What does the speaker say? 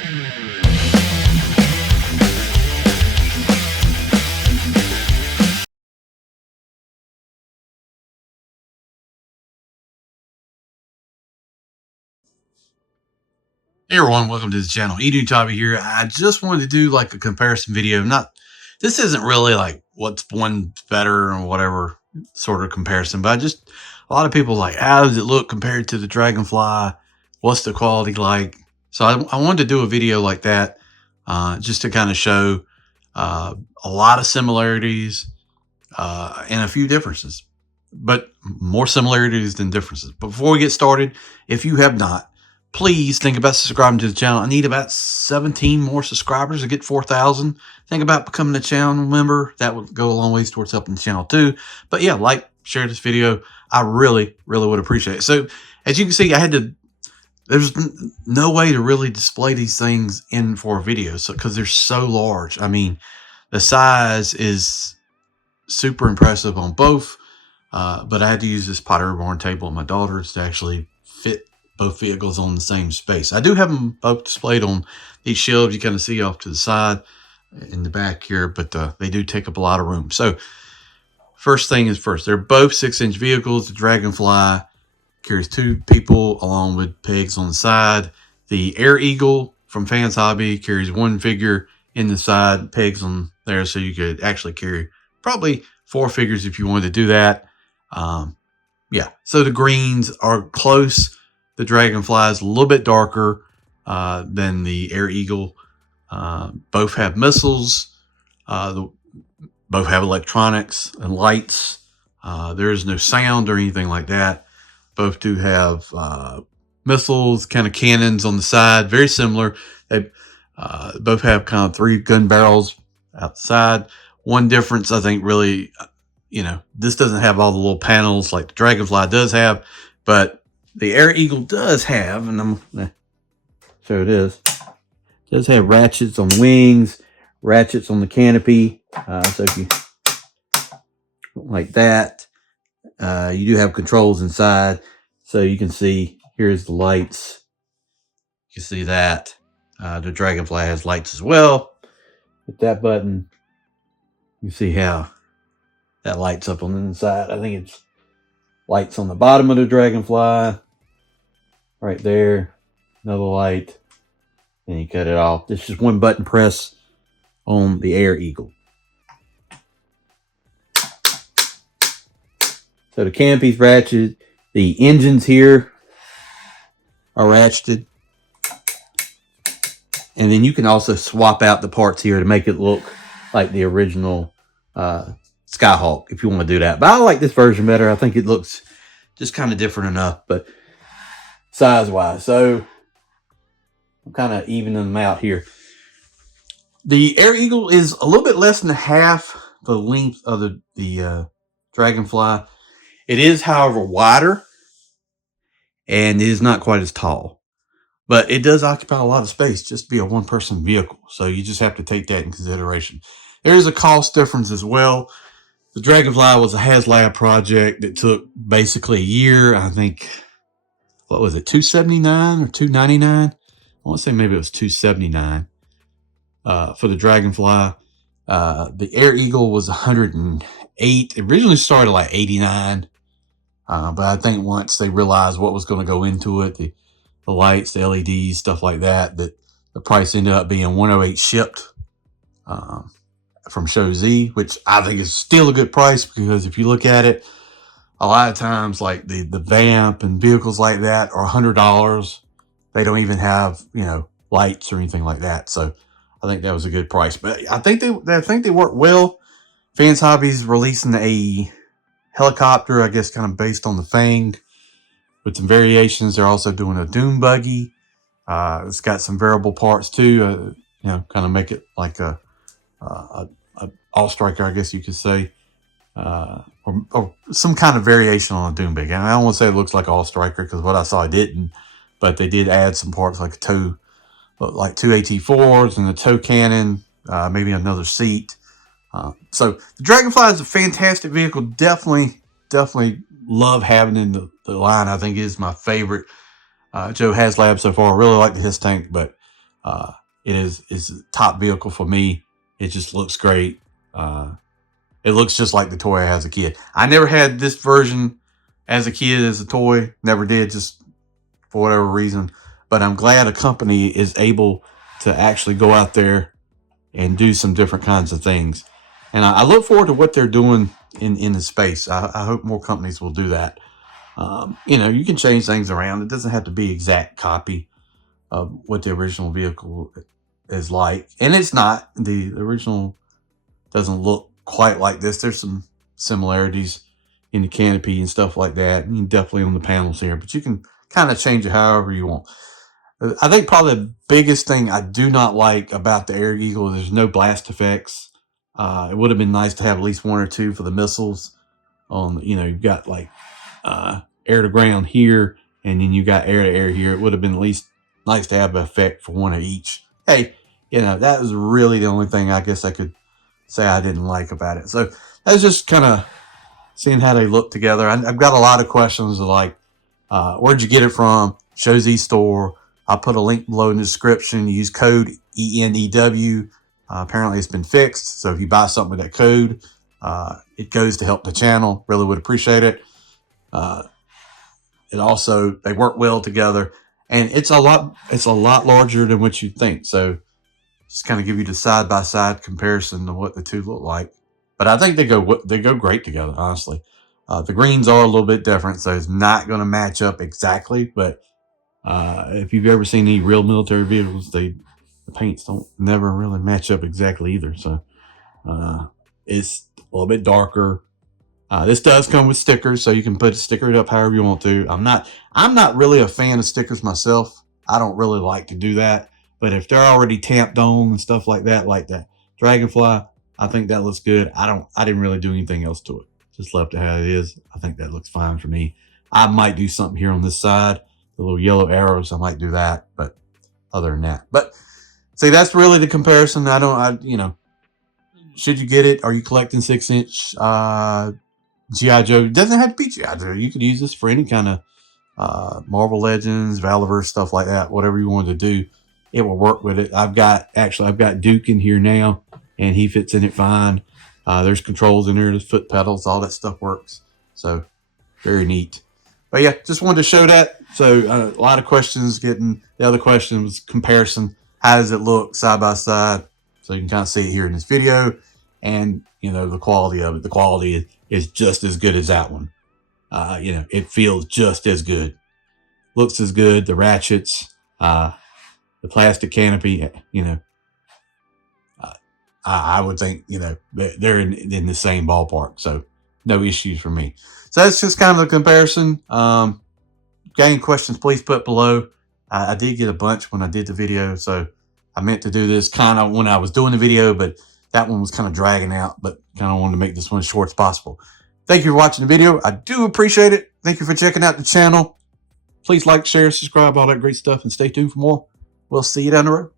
Hey everyone, welcome to the channel. Enewtabie here. I just wanted to do like a comparison video. This isn't really like what's one better or whatever sort of comparison, but a lot of people like, how does it look compared to the Dragonfly? What's the quality like? So I wanted to do a video like that, just to kind of show a lot of similarities and a few differences, but more similarities than differences. But before we get started, if you have not, please think about subscribing to the channel. I need about 17 more subscribers to get 4,000. Think about becoming a channel member. That would go a long ways towards helping the channel too. But yeah, like, share this video. I really, really would appreciate it. So as you can see, there's no way to really display these things in for a video. So, because they're so large. I mean, the size is super impressive on both. But I had to use this Pottery Barn table at my daughter's to actually fit both vehicles on the same space. I do have them both displayed on these shelves you kind of see off to the side in the back here, but they do take up a lot of room. So first thing is first, they're both 6-inch vehicles. The Dragonfly carries 2 people along with pegs on the side. The Air Eagle from fanshobby carries 1 figure in the side, pegs on there, so you could actually carry probably 4 figures if you wanted to do that. Yeah, so the greens are close. The Dragonfly is a little bit darker than the Air Eagle. Both have missiles. Both have electronics and lights. There is no sound or anything like that. Both do have missiles, kind of cannons on the side, very similar. They both have kind of 3 gun barrels outside. One difference, I think, really, this doesn't have all the little panels like the Dragonfly does have, but the Air Eagle does have, and I'm going to show this, does have ratchets on the wings, ratchets on the canopy. So if you like that, you do have controls inside. So you can see, here's the lights. You can see that. The Dragonfly has lights as well. Hit that button. You see how that lights up on the inside. I think it's lights on the bottom of the Dragonfly. Right there, another light, and you cut it off. This is 1 button press on the Air Eagle. So the canopy's ratcheted. The engines here are ratcheted. And then you can also swap out the parts here to make it look like the original Skyhawk if you want to do that. But I like this version better. I think it looks just kind of different enough. But size-wise, so I'm kind of evening them out here. The Air Eagle is a little bit less than half the length of the Dragonfly. It is, however, wider, and it is not quite as tall. But it does occupy a lot of space just to be a 1-person vehicle, so you just have to take that in consideration. There is a cost difference as well. The Dragonfly was a Haslab project that took basically a year. I think, what was it, $279 or $299? I want to say maybe it was $279 for the Dragonfly. The Air Eagle was $108. It originally started like $89, but I think once they realized what was going to go into it, the lights, the LEDs, stuff like that, that the price ended up being $108 shipped from Show Z, which I think is still a good price, because if you look at it, a lot of times, like the Vamp and vehicles like that are $100. They don't even have, lights or anything like that. So I think that was a good price. But I think they work well. fanshobby's releasing a helicopter, I guess, kind of based on the Fang, with some variations. They're also doing a Doom buggy. It's got some variable parts too. Kind of make it like a all striker, I guess you could say. Or some kind of variation on a Doom buggy. And I don't want to say it looks like all striker, because what I saw it didn't, but they did add some parts like a tow, like 2 AT4s and a tow cannon, maybe another seat. So the Dragonfly is a fantastic vehicle. Definitely love having it in the line. I think it is my favorite Joe Haslab so far. I really like the his tank, but It is the top vehicle for me. It just looks great. It looks just like the toy I had as a kid. I never had this version as a kid as a toy. Never did, just for whatever reason. But I'm glad a company is able to actually go out there and do some different kinds of things. And I look forward to what they're doing in the space. I hope more companies will do that. You can change things around. It doesn't have to be exact copy of what the original vehicle is like. And it's not. The original doesn't look quite like this. There's some similarities in the canopy and stuff like that. And definitely on the panels here. But you can kind of change it however you want. I think probably the biggest thing I do not like about the Air Eagle is there's no blast effects. It would have been nice to have at least one or two for the missiles. You've got like air to ground here, and then you got air to air here. It would have been at least nice to have an effect for one of each. Hey, that was really the only thing I guess I could say I didn't like about it. So that's just kind of seeing how they look together. I've got a lot of questions like, where'd you get it from? Show Z Store. I'll put a link below in the description. Use code ENEW. Apparently it's been fixed. So if you buy something with that code, it goes to help the channel. Really would appreciate it. They work well together, and it's a lot larger than what you think. So just kind of give you the side-by-side comparison of what the two look like. But I think they go great together, honestly. The greens are a little bit different, so it's not going to match up exactly, but if you've ever seen any real military vehicles, the paints don't never really match up exactly either. So it's a little bit darker. This does come with stickers, so you can sticker it up however you want to. I'm not really a fan of stickers myself. I don't really like to do that. But if they're already tamped on and stuff like that Dragonfly, I think that looks good. I didn't really do anything else to it. Just left it how it is. I think that looks fine for me. I might do something here on this side. The little yellow arrows, I might do that, but other than that. But see, that's really the comparison. Should you get it? Are you collecting 6-inch G.I. Joe? It doesn't have to be G.I. Joe. You could use this for any kind of Marvel Legends, Valorverse, stuff like that. Whatever you wanted to do, it will work with it. I've got Duke in here now, and he fits in it fine. There's controls in there, there's foot pedals, all that stuff works. So very neat. But yeah, just wanted to show that. So a lot of questions. The other question was comparison. How does it look side by side? So you can kind of see it here in this video, and the quality of it. The quality is just as good as that one. It feels just as good, looks as good. The ratchets, the plastic canopy. I would think they're in the same ballpark. So no issues for me. So that's just kind of a comparison. Got any questions, please put below. I did get a bunch when I did the video, so I meant to do this kind of when I was doing the video, but that one was kind of dragging out, but kind of wanted to make this one as short as possible. Thank you for watching the video. I do appreciate it. Thank you for checking out the channel. Please like, share, subscribe, all that great stuff, and stay tuned for more. We'll see you down the road.